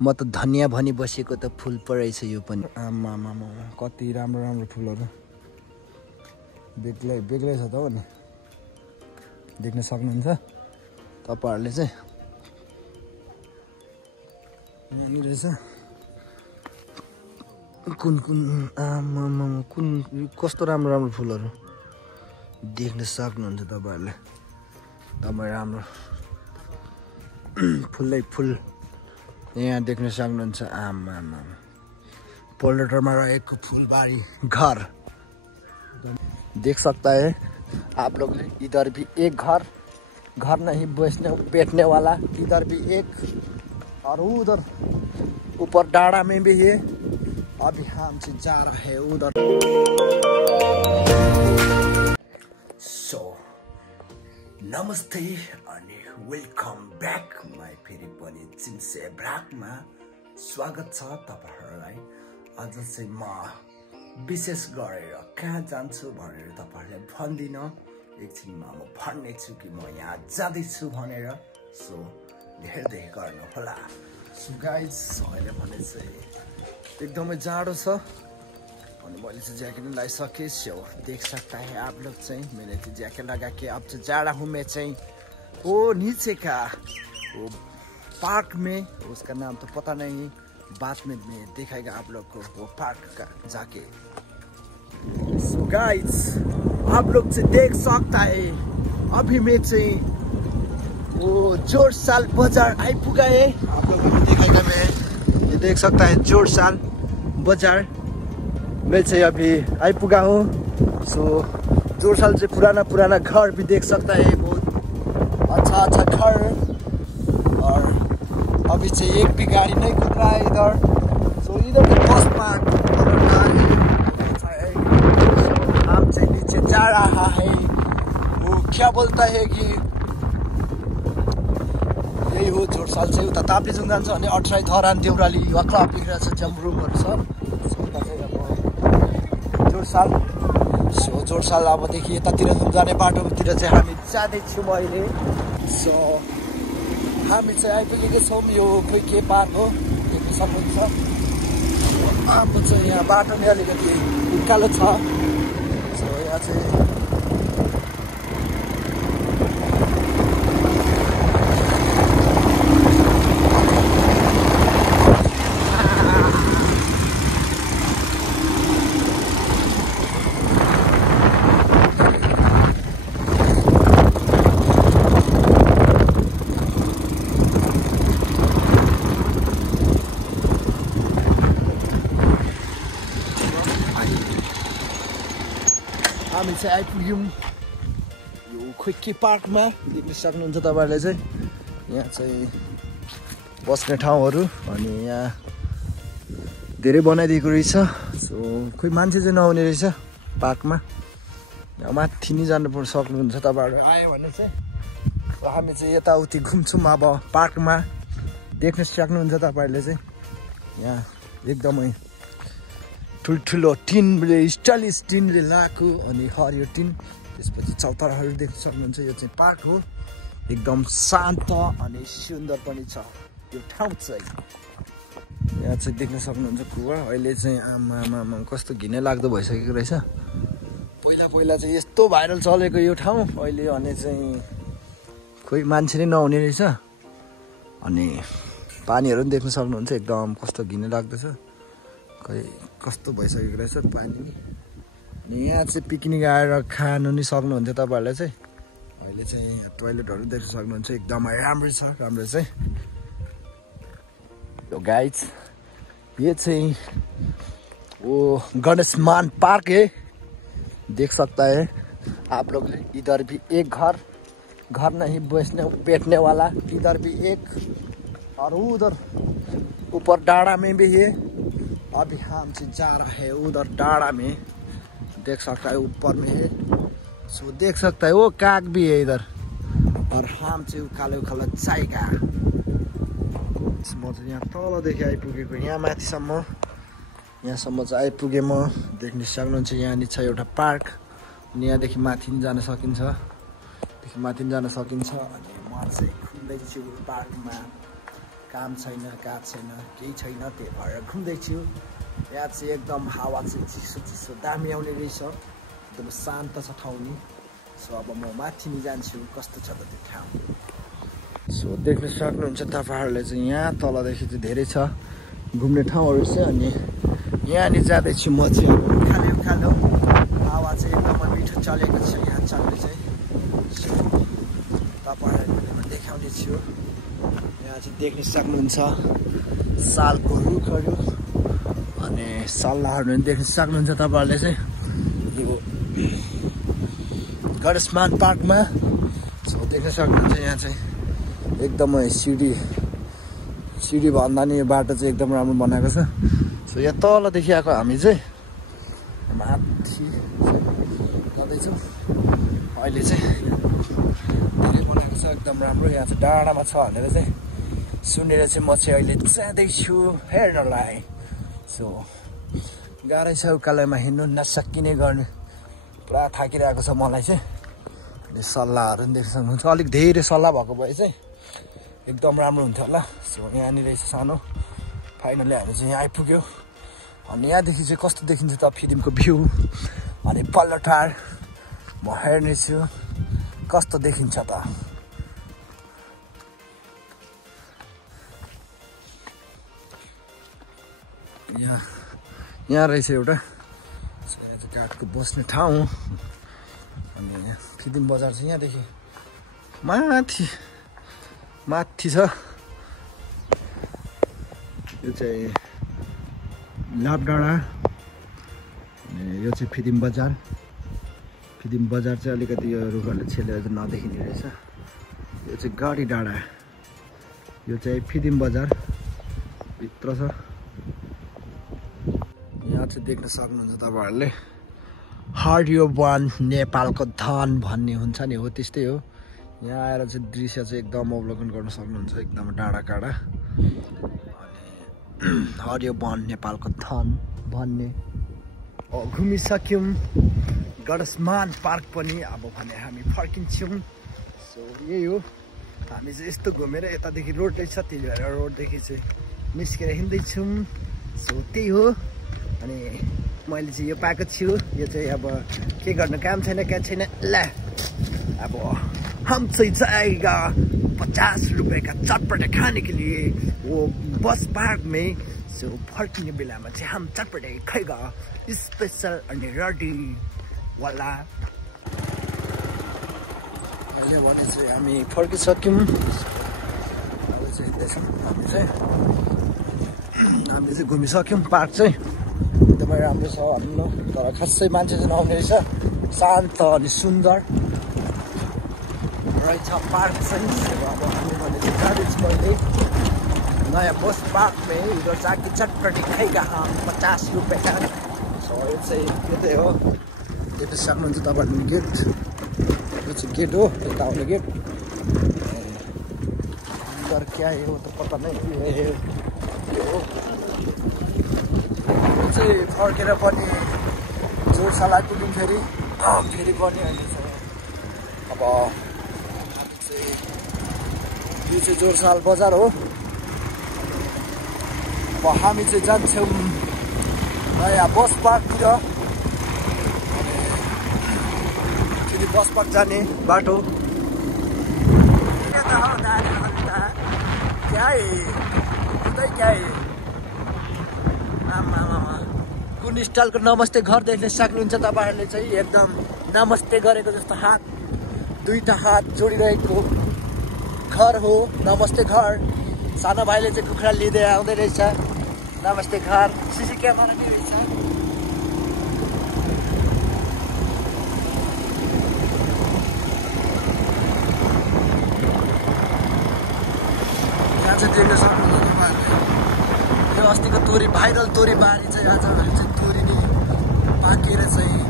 म त धनिया भनी बसेको त फुल परेछ यो पनि। आमा कति राम्रो राम्रो फुलहरू बेग्लै बेग्लै छ त हो नि, देख्न सक्नुहुन्छ तपाईहरुले चाहिँ। यहाँनिर रहेछ कुन आमा कुन कस्तो राम्रो राम्रो फुलहरू देख्न सक्नुहुन्छ तपाईहरुले। एकदमै राम्रो फुलै फुल यहाँ देख्न सक्नुहुन्छ। आमा पोल्टरमा रहेको फुलबारी घर देख सकता है आप लोग। इधर भी एक घर नहीं बैठने वाला, इधर भी एक, और उधर ऊपर डाड़ा में भी है। अभी हम से जा रहे हैं उधर। सो नमस्ते अनि वेलकम ब्याक माई फेरि पनि चिन्से भ्राकमा स्वागत छ तपाईहरुलाई। आज चाहिँ म विशेष गरेर कहाँ जान्छु भनेर तपाईहरुलाई भन्दिन, एकछिनमा म भन्ने छु कि म यहाँ जाँदैछु भनेर। सो हेर्दै गर्नु होला। सो गाइज अहिले भने चाहिँ एकदमै जाडो छ अनि मैले चाहिँ ज्याकेट लगाइसकेँ। सो देख सकता है आप लोग चाहिँ मैंने चाहिँ ज्याकेट लगा के अब चाहिँ जाड़ा हूँ मैं चाहिँ वो नीचे का वो पार्क में, उसका नाम तो पता नहीं, बाद में दिखाएगा आप लोग को वो पार्क का जाके। सो गाइस आप लोग से देख सकता है अभी मैं चाहिँ वो जोरसाल बाजार आइपुगा है। आप लोग को दिखाएगा मैं, ये देख सकता है जोरसाल बाजार मैं चाहिँ अभी आइपुगा हूँ। सो जोरसाल से पुराना घर भी देख सकता है, बहुत अच्छा घर। और अभी से एक भी गाड़ी नहीं खुल रहा है इधर। सो इधर तो बस पार्क हम से नीचे जा रहा है। वो क्या बोलता है कि यही हो जोरसाल से उता ताप्लेजुङ जान्छ भने अट्राई धरान देउराली वाक्ला बिग्रेछ जम रुमहरु छ। जोरसाल सो जोरसाल अबदेखि यतातिर जाने बाटोतिर चाहिँ हामी जाँदैछौँ अहिले। सो हामी चाहिँ आइपुगेको छौँ, यो खोइ के पार्क हो देख्न सक्नुहुन्छ। अब चाहिँ यहाँ बाटो नै अलिकति उकालो छ। सो यहाँ चाहिँ हामी चाहिँ आइपुग्यौँ यो खोइके पार्कमा। देख्न सक्नुहुन्छ तपाईहरुले चाहिँ यहाँ चाहिँ बस्ने ठाउँहरू अनि यहाँ धेरै बनाइदिएको रहेछ। सो खोइ मान्छे चाहिँ नआउने रहेछ पार्कमा, यहाँ माथि नै जानु सक्नुहुन्छ तपाईहरु आयो भने चाहिँ। हामी चाहिँ यताउति घुम्छौँ अब पार्कमा। देख्न सक्नुहुन्छ तपाईहरुले चाहिँ यहाँ एकदमै ठुल्ठुलो टिनले स्टाइलिस टिनले लगाएको अनि हरियो टिन, त्यसपछि चौताराहरू देख्न सक्नुहुन्छ। यो चाहिँ पार्क हो, एकदम शान्त अनि सुन्दर पनि छ यो ठाउँ चाहिँ। यहाँ चाहिँ देख्न सक्नुहुन्छ कुवा अहिले चाहिँ आमा कस्तो घिनै लाग्दो भइसकेको रहेछ। पहिला चाहिँ यस्तो भाइरल चलेको यो ठाउँ, अहिले भने चाहिँ खोइ मान्छे नै नहुने रहेछ। अनि पानीहरू पनि देख्न सक्नुहुन्छ एकदम कस्तो घिनै लाग्दो छ, खोइ कस्तो भइसकेको रहेछ पानी। अनि यहाँ चाहिँ पिकनिक आएर खानु नि सक्नुहुन्छ तपाईहरुले चाहिँ। अहिले चाहिँ टोयलेटहरू देख्न सक्नुहुन्छ एकदमै राम्रो छ, राम्रो चाहिँ यो गाइज। ये चाहिँ वो गणेश मान पार्क है, देख सकता है आप लोग। इधर भी एक घर नहीं बैठने वाला, इधर भी एक, और उधर ऊपर डाड़ा में भी है। अभी हम से जा रहे हैं उधर डाड़ा में, देख सकता है ऊपर में है। सो देख सकता है वो काग भी है इधर, और हम से उकालो जाएगा। म चाहिँ यहाँ तलदेखि आइपुगेको, यहाँ माथिसम्म यहाँसम्म चाहिँ आइपुगेँ म। देख्न सक्नुहुन्छ यहाँ नि छ एउटा पार्क, अनि यहाँदेखि माथि जान सकिन्छ, अनि म चाहिँ खुल्दैछु पार्कमा। काम छैन, काज छैन, केही छैन, त्यही भएर घुम्दैछु। यहाँ चाहिँ एकदम हावा चाहिँ चिसो चिसो दामी आउने रहेछ, एकदम शान्त छ ठाउँ नि। सो अब म माथि नि जान्छु, कस्तो छ त त्यो ठाउँ। सो देख्न सक्नुहुन्छ तपाईँहरूले चाहिँ यहाँ तलदेखि चाहिँ धेरै छ घुम्ने ठाउँहरू चाहिँ। अनि यहाँनिर जाँदैछु म चाहिँ, उकालो उकालो हावा चाहिँ एकदमै मिठो चलेको छ यहाँ चल्ने चाहिँ। सो तपाईँहरूलाई देखाउने छु। यहाँ चाहिँ देख्न सक्नुहुन्छ सालको रुखहरू अनि सल्लाहहरू देख्न सक्नुहुन्छ तपाईँहरूले चाहिँ यो गणेशमान पार्कमा। सो देख्न सक्नुहुन्छ यहाँ चाहिँ एकदमै सिडी भन्दा नि यो बाटो चाहिँ एकदम राम्रो बनाएको छ। सो यहाँ तलदेखि आएको हामी चाहिँ माथि जाँदैछौँ। अहिले चाहिँ धेरै बनाएको छ एकदम राम्रो। यहाँ चाहिँ डाँडामा छ भनेर चाहिँ सुनेर चाहिँ म चाहिँ अहिले जाँदैछु हेर्नलाई। सो गाह्रै छ उकालोमा हिँड्नु, नसकिने गर्ने, पुरा थाकिरहेको छ मलाई चाहिँ। अनि सल्लाहहरू पनि देख्न सक्नुहुन्छ, अलिक धेरै सल्लाह भएको भए चाहिँ एकदम राम्रो हुन्थ्यो होला। सो यहाँनिर रहेछ सानो, फाइनली हामी चाहिँ यहाँ आइपुग्यो। अनि यहाँदेखि चाहिँ कस्तो देखिन्छ त फिल्मको भ्यू अनि पल्लो टार म हेर्नेछु कस्तो देखिन्छ त। यहाँ रहेछ एउटा काठको बस्ने ठाउँ। अनि यहाँ फिल्म बजार चाहिँ यहाँदेखि माथि छ। यो चाहिँ लापडाँडा अनि यो चाहिँ फिल्म बजार चाहिँ अलिकति यो रुखहरूले छेलेर चाहिँ नदेखिने रहेछ। यो चाहिँ गाडी डाँडा, यो चाहिँ फिल्म बजार भित्र छ। यहाँ चाहिँ देख्न सक्नुहुन्छ तपाईँहरूले हरियो वन नेपालको धन भन्ने हुन्छ नि, हो त्यस्तै हो। यहाँ आएर चाहिँ दृश्य चाहिँ एकदम अवलोकन गर्न सक्नुहुन्छ, एकदम डाँडा काँडा। अनि हरियो वन नेपालको धन भन्ने घुमिसक्यौँ। गणेशमान पार्क पनि अब भने हामी फर्किन्छौँ। सो यही हो, हामी चाहिँ यस्तो घुमेर यतादेखि रोड रहेछ, त्यही भएर रोडदेखि चाहिँ निस्केर हिँड्दैछौँ। सो त्यही हो। अनि मैले चाहिँ यो पाएको छु, यो चाहिँ अब के गर्नु, काम छैन क्या छैन ल। अब हम चाहिँ जाएगा 50 रुपये का चटपटे खाने के लिए वो बस पार्क में। सो फर्किने बेलामा चाहिँ हम चटपटे खाएगा स्पेसल अनि रेडी वाला। अहिले भने चाहिँ हामी फर्किसक्यौँ। अब चाहिँ हिँड्दैछौँ हामी चाहिँ घुमिसक्यौँ। पार्क चाहिँ एकदमै राम्रो छ भन्नु, तर खासै मान्छे चाहिँ नआउने रहेछ, शान्त अनि सुन्दर रहेछ पार्क चाहिँ। अब हामी भने चाहिँ जाँदैछौँ अहिले नयाँ बस पार्कमा। इधर जाके चटपटी खाएगा हम 50 रुपये का। सो यो चाहिँ यतै हो, देख्न सक्नुहुन्छ तपाईँहरूले गेट। यो चाहिँ गेट हो, यता आउने गेट। इधर क्या है वो त पत्ता नै हो। चाहिँ फर्केर पनि जोरसाल आइपुग्यौँ फेरि पनि अहिले चाहिँ। अब यो चाहिँ जोरसाल बजार हो। अब हामी चाहिँ जान्छौँ नयाँ बस पार्कतिर। फेरि बस पार्क जाने बाटो क्या है कुन स्टाइलको नमस्ते घर देख्न सक्नुहुन्छ तपाईँहरूले चाहिँ। एकदम नमस्ते गरेको जस्तो हात, दुईटा हात जोडिरहेको घर हो नमस्ते घर। सानो भाइले चाहिँ कुखुरा लिँदै आउँदै रहेछ, नमस्ते घर। सिसी क्यामेरा नि रहेछ। यहाँ चाहिँ देख्न सक्नुहुन्छ तपाईँहरूले यो अस्तिको तोरी भाइरल तोरी बारी चाहिँ आज चाहिँ तोरी नै पाकेर चाहिँ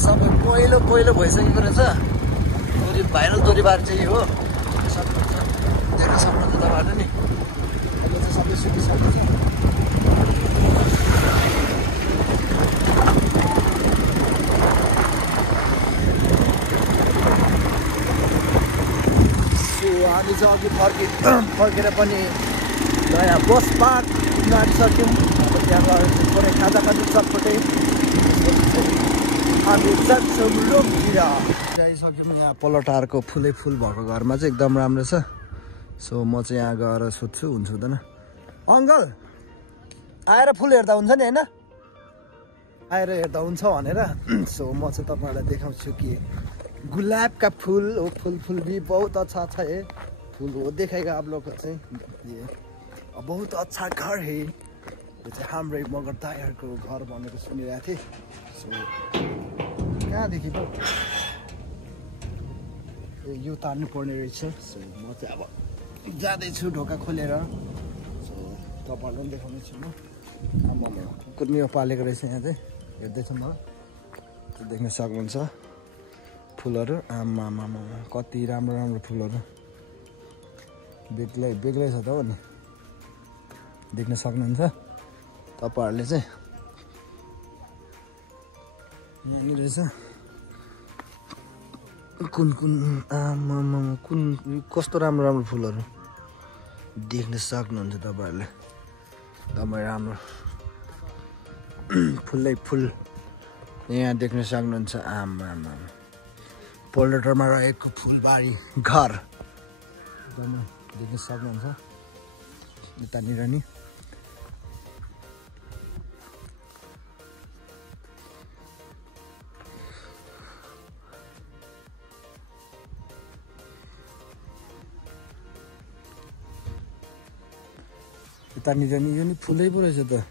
सबै पहिलो भइसकेको रहेछ। तोरी भाइरल तोरी बारी चाहिँ हो, देख्न सक्नुहुन्छ तपाईँहरूले नि। अहिले चाहिँ सबै सुकिसकेको छ। सो हामी चाहिँ अघि फर्केर पनि यहाँ बस पार्क आइसक्यौँ अब त्यहाँ गएर थोरै खाजा खानु चटपटे हामी जान्छौँ रुमतिर आइसक्यौँ यहाँ पलटारको फुलै फुल भएको घरमा चाहिँ एकदम राम्रो छ सो म चाहिँ यहाँ गएर सोध्छु हुन्छ हुँदैन अङ्कल आएर फुल हेर्दा हुन्छ नि होइन आएर हेर्दा हुन्छ भनेर सो म चाहिँ तपाईँहरूलाई देखाउँछु कि गुलाबका फूल हो फूल भी बहुत अच्छा अच्छा है फूल हो देखेगा आप लोग को चाहिँ ये बहुत अच्छा घर है यो चाहिँ हाम्रै मगर दाइहरूको घर भनेको सुनिरहेको थिएँ सो कहाँदेखि पो यो तार्नु पर्ने रहेछ सो म चाहिँ अब जाँदैछु ढोका खोलेर सो तपाईँहरूलाई पनि देखाउने छु म आमा कुकुर नि पालेको रहेछ यहाँ चाहिँ हेर्दैछु म देख्न सक्नुहुन्छ फुलहरू आमा कति राम्रो राम्रो फुलहरू बेग्लै छ त हो नि देख्न सक्नुहुन्छ तपाईँहरूले चाहिँ यहाँनिर रहेछ कुन आमा कुन कस्तो राम्रो राम्रो फुलहरू देख्न सक्नुहुन्छ तपाईँहरूले एकदमै राम्रो फुलै फुल यहाँ देख्न सक्नुहुन्छ आमा पोल्टरमा रहेको फुलबारी घर एकदमै देख्न सक्नुहुन्छ यतानिर नि यतानिर नि यो नि फुलै पो रहेछ त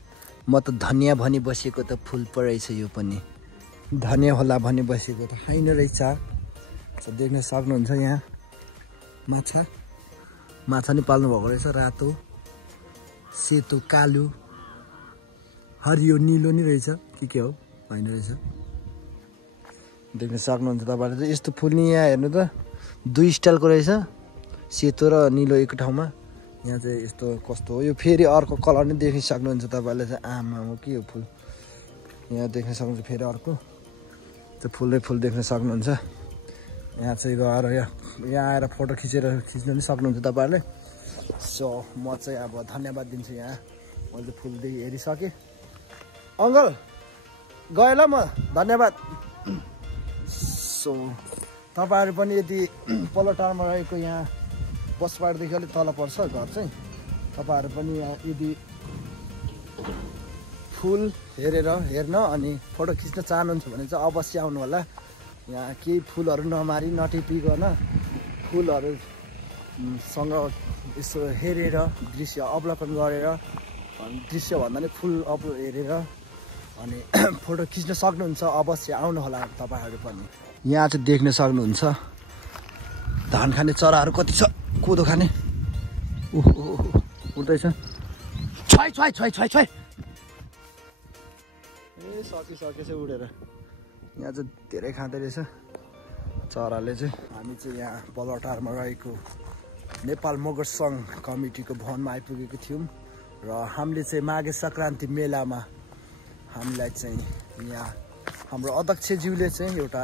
म त धनिया भनी बसेको त फुल पो रहेछ यो पनि धनिया होला भनी बसेको त होइन रहेछ देख्न सक्नुहुन्छ यहाँ माछा नि पाल्नु भएको रहेछ रातो सेतो कालो हरियो निलो नि रहेछ के हो होइन रहेछ देख्न सक्नुहुन्छ तपाईँहरूले चाहिँ यस्तो फुल नि यहाँ हेर्नु त दुई स्टाइलको रहेछ सेतो र निलो एक ठाउँमा यहाँ चाहिँ यस्तो कस्तो हो यो फेरि अर्को कलर नि देख्न सक्नुहुन्छ तपाईँहरूले चाहिँ आमा हो के हो फुल यहाँ देख्न सक्नुहुन्छ फेरि अर्को त्यो फुलै फुल देख्न सक्नुहुन्छ यहाँ चाहिँ गएर यहाँ आएर फोटो खिच्न पनि सक्नुहुन्छ तपाईँहरूले सो म चाहिँ अब धन्यवाद दिन्छु यहाँ मैले फुलदेखि हेरिसकेँ अङ्कल गएँ ल म धन्यवाद सो तपाईँहरू पनि यदि पलटारमा रहेको यहाँ बसपाटदेखि अलिक तल पर्छ घर चाहिँ तपाईँहरू पनि यहाँ यदि फुल हेर्न अनि फोटो खिच्न चाहनुहुन्छ भने चाहिँ अवश्य आउनु होला यहाँ केही फुलहरू नमारी नटिपिकन फुलहरूसँग यसो हेरेर दृश्य अवलोकन गरेर दृश्य भन्दा नि फुल हेरेर अनि फोटो खिच्न सक्नुहुन्छ अवश्य आउनु होला तपाईँहरू पनि यहाँ चाहिँ देख्न सक्नुहुन्छ धान खाने चराहरू कति छ कोदो खाने उड्दैछ छ्वाइ ए सकिसकेछ उडेर यहाँ चाहिँ धेरै खाँदै रहेछ चराले चाहिँ हामी चाहिँ यहाँ पलटारमा रहेको नेपाल मगर सङ्घ कमिटीको भवनमा आइपुगेको थियौँ र हामीले चाहिँ माघे सङ्क्रान्ति मेलामा हामीलाई चाहिँ यहाँ हाम्रो अध्यक्षज्यूले चाहिँ एउटा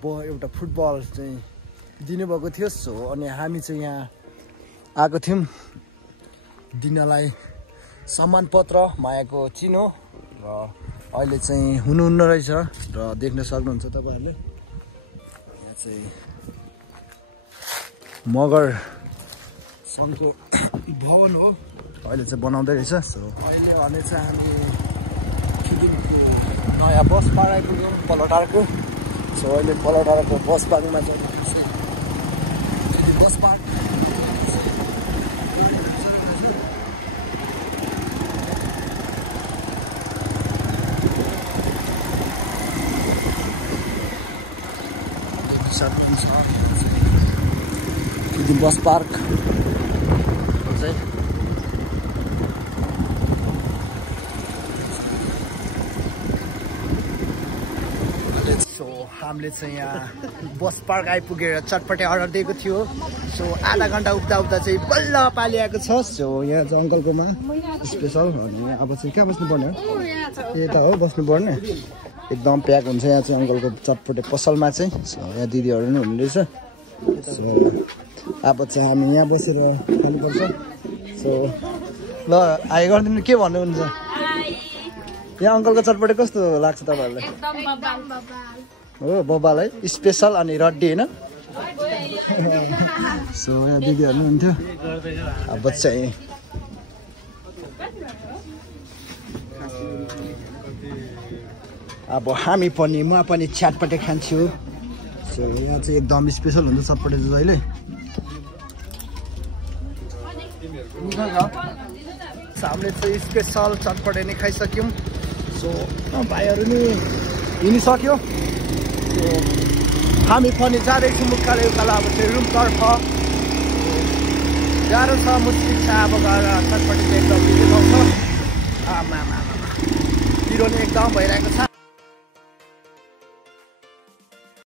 एउटा फुटबल चाहिँ दिनुभएको थियो सो अनि हामी चाहिँ यहाँ आएको थियौँ दिनलाई सम्मान पत्र मायाको चिनो र अहिले चाहिँ हुनुहुन्न रहेछ र देख्न सक्नुहुन्छ तपाईँहरूले यहाँ चाहिँ मगर सङ्घको भवन हो अहिले चाहिँ बनाउँदै रहेछ सो अहिले भने चाहिँ हामी नयाँ बस पार्क आइपुग्यौँ पलटारको सो अहिले पलटारको बस पार्कमा चाहिँ bus park bus park so हामीले चाहिँ यहाँ बस पार्क आइपुगेर चटपटे अर्डर दिएको थियो सो आधा घन्टा उब्दा चाहिँ बल्ल पाली आएको छ सो यहाँ चाहिँ अङ्कलकोमा स्पेसल अनि अब चाहिँ कहाँ बस्नुपर्ने हो यता हो बस्नुपर्ने एकदम प्याक हुन्छ यहाँ चाहिँ अङ्कलको चटपटे पसलमा चाहिँ सो यहाँ दिदीहरू पनि हुने रहेछ सो अब चाहिँ हामी यहाँ बसेर खानुपर्छ सो ल हाई गरिदिनु के भन्नुहुन्छ यहाँ अङ्कलको चटपटे कस्तो लाग्छ तपाईँहरूलाई हो बबाल है स्पेसल अनि रड्डी होइन सो यहाँ दिदीहरू हुन्थ्यो अब बच्चा यहीँ अब हामी पनि म पनि च्याटपटे खान्छु सो यहाँ चाहिँ एकदम स्पेसल हुन्छ चटपटे चाहिँ जहिले हामीले चाहिँ स्पेसल चटपटे नै खाइसक्यौँ सो भाइहरू नि हिँडिसक्यो सो हामी पनि जाँदैछौँ उकालो उकालो अब चाहिँ रुमतर्फ गाह्रो छ मुस्किल छ अब गएर चटपटे चाहिँ एकदम पिरो नै एकदम भइरहेको छ